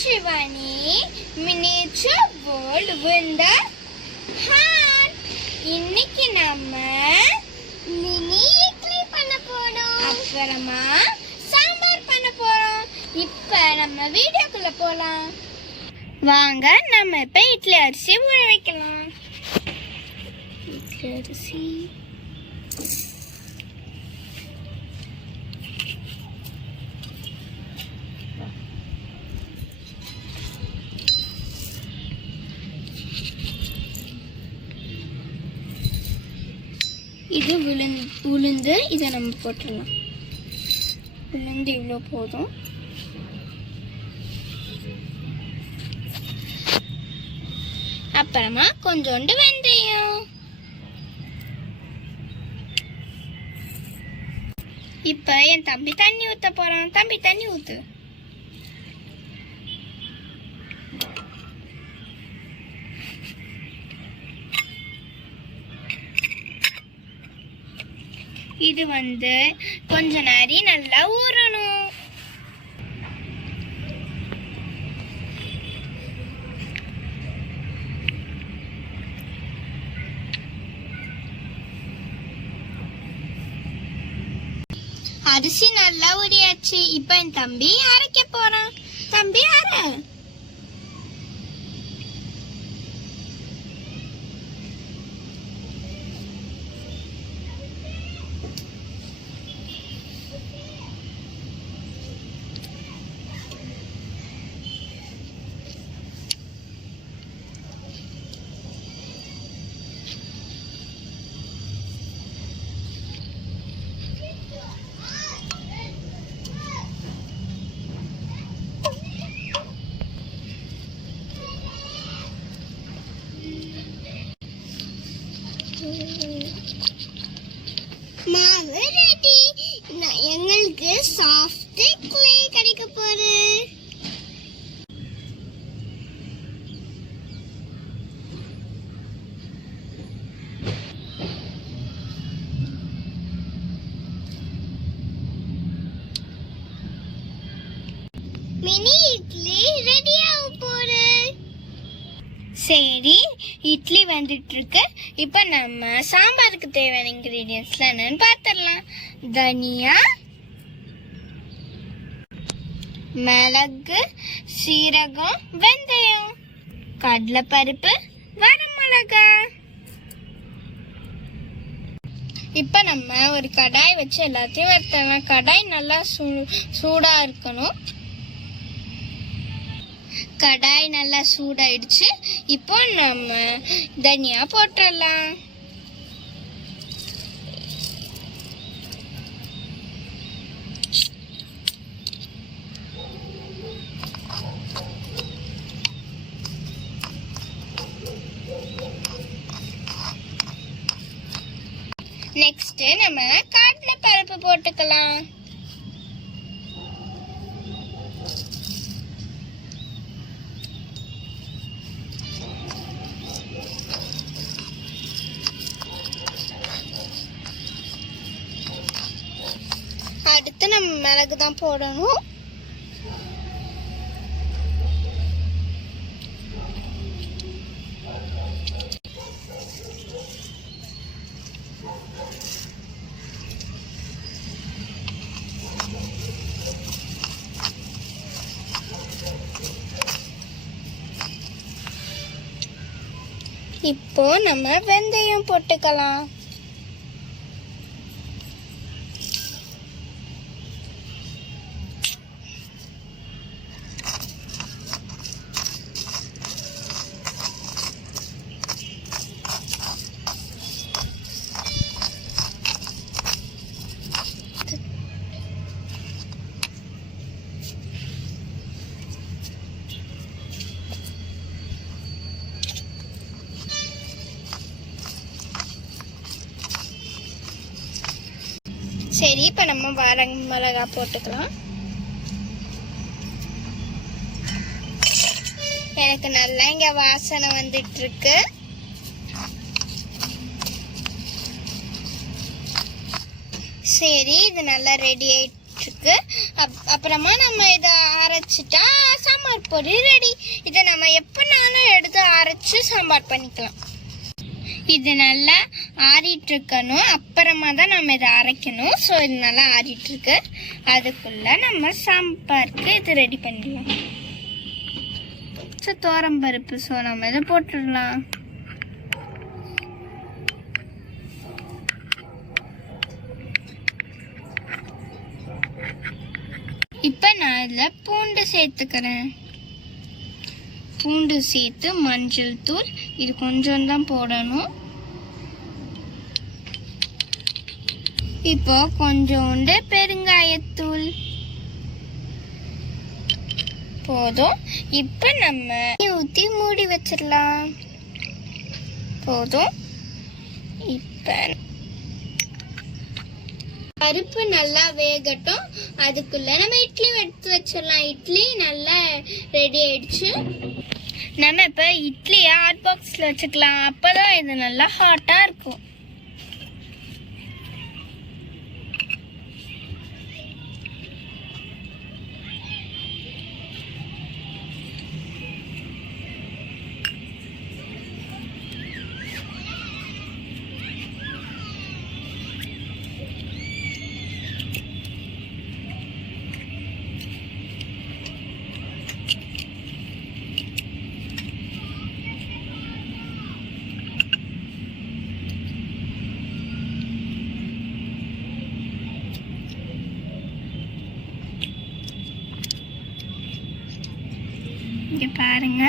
Shivani, miniature world with the heart. இன்னைக்கு நம்ம mini idli பண்ண போறோம். அப்புறமா சாம்பார் பண்ண போறோம். இப்போ நம்ம வீடியோக்குள்ள போலாம். வாங்க நம்ம இப்ப இட்லி அரிசி ஊற வைக்கலாம். இட்லி அரிசி இது உளுந்து இதை நம்ம போட்டுடலாம். உளுந்து இவ்வளோ போதும். அப்புறமா கொஞ்சோண்டு வெந்தயம். இப்ப என் தம்பி தண்ணி ஊத்த போறான். தம்பி தண்ணி ஊத்து. இது கொஞ்ச நேரம் நல்லா ஊறணும். அரிசி நல்லா ஊறியாச்சு. இப்ப என் தம்பி அரைக்க போறான். தம்பி அரை. மாவு ரெடி. எங்களுக்கு சாஃப்ட் க்ளே கிடைக்க போகுது. மினி இட்லி ரெடி ஆக போகுது. சரி, இட்லி வந்துட்டு இருக்கு. இப்போ நம்ம சாம்பாருக்கு தேவையான இன்கிரீடியன்ட்ஸ்லாம் என்னன்னு பார்த்துடலாம். தனியா, மிளகு, சீரகம், வெந்தயம், கடலைப்பருப்பு, வரமிளகாய். இப்போ நம்ம ஒரு கடாய் வச்சு எல்லாத்தையும் வறுத்தலாம். கடாய் நல்லா சூடா இருக்கணும். கடாய் நல்லா சூடாயிடுச்சு. இப்போ நம்ம தனியா போட்டுடலாம். நெக்ஸ்ட் நம்ம கடலை பருப்பு போட்டுக்கலாம். அடுத்து நம்ம மிளகு தான் போடணும். இப்போ நம்ம வெந்தயம் போட்டுக்கலாம். சரி, இப்போ நம்ம வரமிளகா போட்டுக்கலாம். எனக்கு நல்லா இங்க வாசனை வந்துட்டு இருக்கு. சரி, இது நல்லா ரெடி ஆயிட்டு இருக்கு. அப்புறமா நம்ம இதை அரைச்சிட்டா சாம்பார் பொடி ரெடி. இதை நம்ம எப்போனாலும் எடுத்து அரைச்சி சாம்பார் பண்ணிக்கலாம். இது நல்லா ஆறிட்டு இருக்கணும், அப்புறமா தான் நம்ம இதை அரைக்கணும். ஸோ இது நல்லா ஆறிட்டு இருக்கு. அதுக்குள்ள நம்ம சாம்பாருக்கு இது ரெடி பண்ணிடலாம். ஸோ துவரம் பருப்பு, ஸோ நம்ம இதை போட்டுடலாம். இப்போ நான் இதில் பூண்டு சேர்த்துக்கிறேன். பூண்டு சேர்த்து மஞ்சள் தூள் இது கொஞ்சம் தான் போடணும். இப்போ கொஞ்சோண்டு பெருங்காயத்தூள் போதும். இப்போ நம்ம ஊற்றி மூடி வச்சிடலாம். போதும். இப்போ பருப்பு நல்லா வேகட்டும். அதுக்குள்ள நம்ம இட்லி எடுத்து வச்சிடலாம். இட்லி நல்லா ரெடி ஆயிடுச்சு. நம்ம இப்போ இட்லியை ஹாட் பாக்ஸில் வச்சுக்கலாம். அப்போதான் இது நல்லா ஹாட்டாக இருக்கும். இங்க பாருங்க,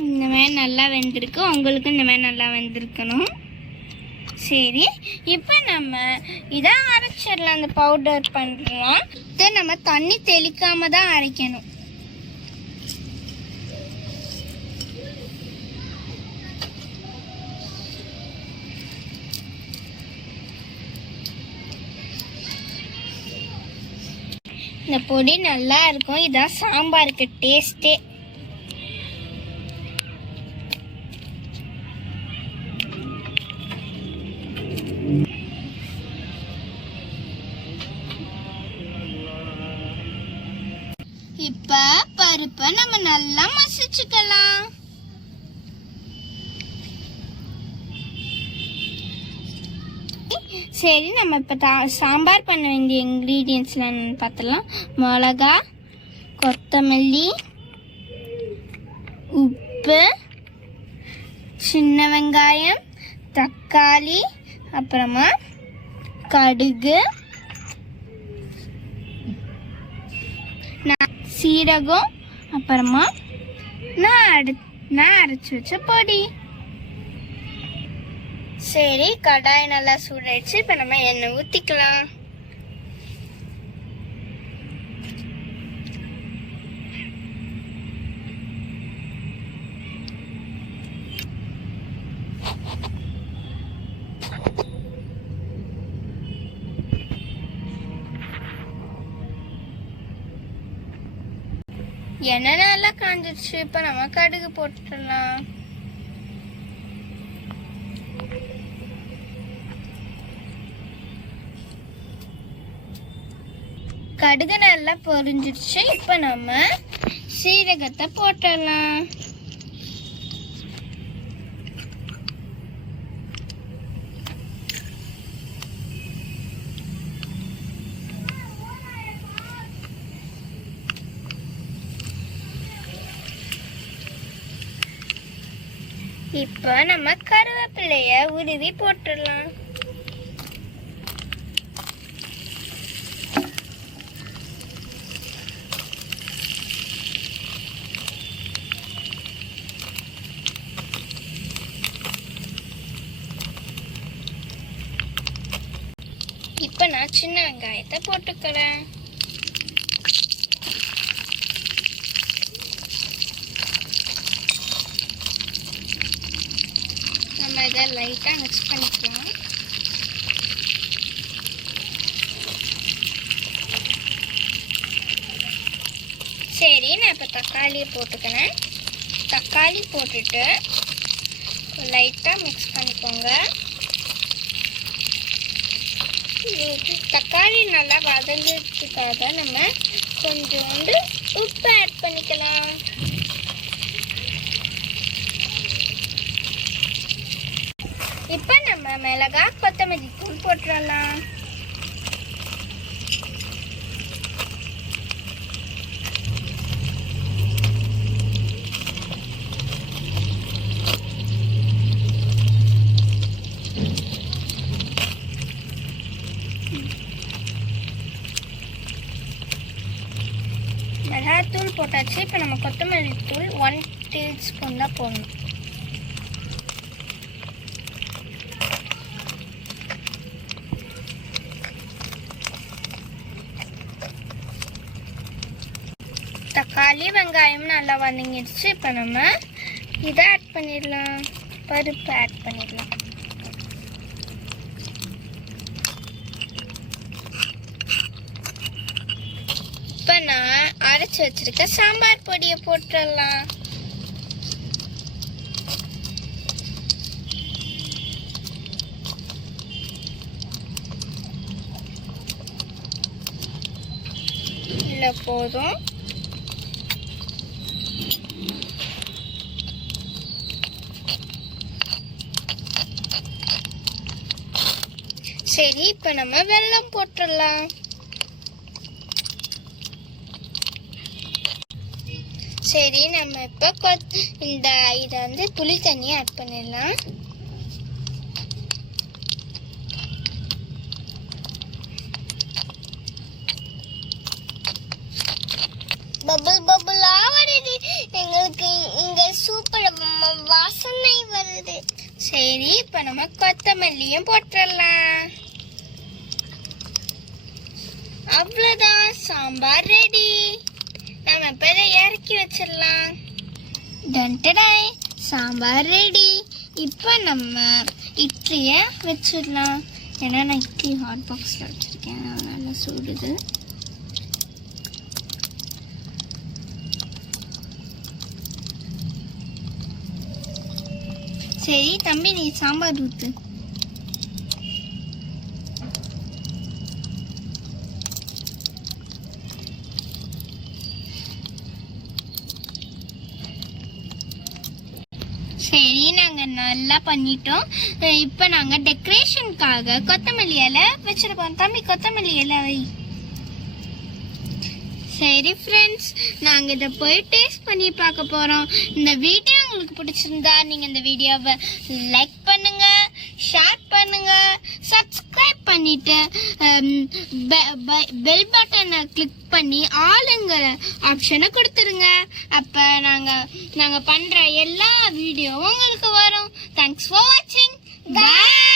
இந்த மாதிரி நல்லா வெந்திருக்கு. உங்களுக்கு இந்த மாதிரி நல்லா வெந்திருக்கணும். சரி, இப்போ நம்ம இதை அரைச்சிடலாம். அந்த பவுடர் பண்ணலாம். இதை நம்ம தண்ணி தெளிக்காம தான் அரைக்கணும். இந்த பொடி நல்லா இருக்கும். இதான் சாம்பாருக்கு டேஸ்டே. இப்ப பருப்பை நம்ம நல்லா மசிச்சுக்கலாம். சரி, நம்ம இப்போ சாம்பார் பண்ண வேண்டிய இன்க்ரீடியன்ட்ஸ்லாம் பார்த்துடலாம். மிளகா, கொத்தமல்லி, உப்பு, சின்ன வெங்காயம், தக்காளி, அப்புறமா கடுகு, சீரகம், அப்புறமா நான் அரைச்சி வச்ச பொடி. சரி, கடாய் நல்லா சூடாயிடுச்சு. இப்போ நம்ம எண்ணெய் ஊற்றிக்கலாம். எண்ணெய் நல்லா காஞ்சிடுச்சு. இப்போ நம்ம கடுகு போட்டுடலாம். கடுகு நல்லா பொரிஞ்சிடுச்சு. இப்போ நம்ம சீரகத்தை போட்டுடலாம். இப்போ நம்ம கருவேப்பிலைய உருவி போட்டுடலாம். இப்போ நான் சின்ன வெங்காயத்தை போட்டுக்கிறேன். நம்ம இதை லைட்டாக மிக்ஸ் பண்ணிக்கலாம். சரி, நான் இப்போ தக்காளியை போட்டுக்கிறேன். தக்காளி போட்டுட்டு லைட்டாக மிக்ஸ் பண்ணிக்கோங்க. தக்காளி நல்லா வதங்கிறதுக்காக நம்ம கொஞ்சோண்டு உப்பு ஆட் பண்ணிக்கலாம். இப்போ நம்ம மிளகாய் கொத்தமல்லி தூள் போட்டுடலாம். மிளகாய்த்தூள் போட்டாச்சு. இப்போ நம்ம கொத்தமல்லி தூள் 1 டீஸ்பூன் தான் போடணும். தக்காளி வெங்காயம் நல்லா வதங்கிடுச்சு. இப்போ நம்ம இதை ஆட் பண்ணிடலாம், பருப்பு ஆட் பண்ணிடலாம். இப்போ நான் அரைச்சி வச்சிருக்க சாம்பார் பொடியை போட்டுடலாம். இல்லை போதும். சரி, இப்போ நம்ம வெல்லம் போட்டுடலாம். சரி, நம்ம இப்போ இதை வந்து புளி தண்ணியை ஆட் பண்ணிடலாம். பபுள் பபுளா வருது, எங்களுக்கு இங்க சூப்பர் வாசனை வருது. சரி, இப்போ நம்ம கொத்தமல்லியும் போட்டுடலாம். அவ்வளோதான், சாம்பார் ரெடி. நம்ம இப்போ இதை இறக்கி வச்சிடலாம். டன்டடாய், சாம்பார் ரெடி. இப்போ நம்ம இட்லியை வச்சிடலாம். ஏன்னா நான் இட்லி ஹாட் பாக்ஸில் வச்சுருக்கேன், அதனால சுடுது. சரி தம்பி, நீ சாம்பார் ஊற்று. சரி, நாங்கள் நல்லா பண்ணிட்டோம். இப்போ நாங்கள் டெக்கரேஷனுக்காக கொத்தமல்லி இலை வச்சிருக்கோம். தம்பி, கொத்தமல்லி இலை வை. சரி ஃப்ரெண்ட்ஸ், நாங்கள் இதை போய் டேஸ்ட் பண்ணி பார்க்க போகிறோம். இந்த வீடியோ உங்களுக்கு பிடிச்சிருந்தா நீங்கள் இந்த வீடியோவை லைக் பண்ணுங்க, ஷேர் பண்ணுங்க, சப்ஸ்கிரைப் பண்ணிட்டு பெல் பட்டனை கிளிக் பண்ணி ஆளுங்கிற ஆப்ஷனை கொடுத்துருங்க. அப்போ நாங்கள் பண்ணுற எல்லா வீடியோவும் உங்களுக்கு வரும். தேங்க்ஸ் ஃபார் வாட்சிங். பாய்.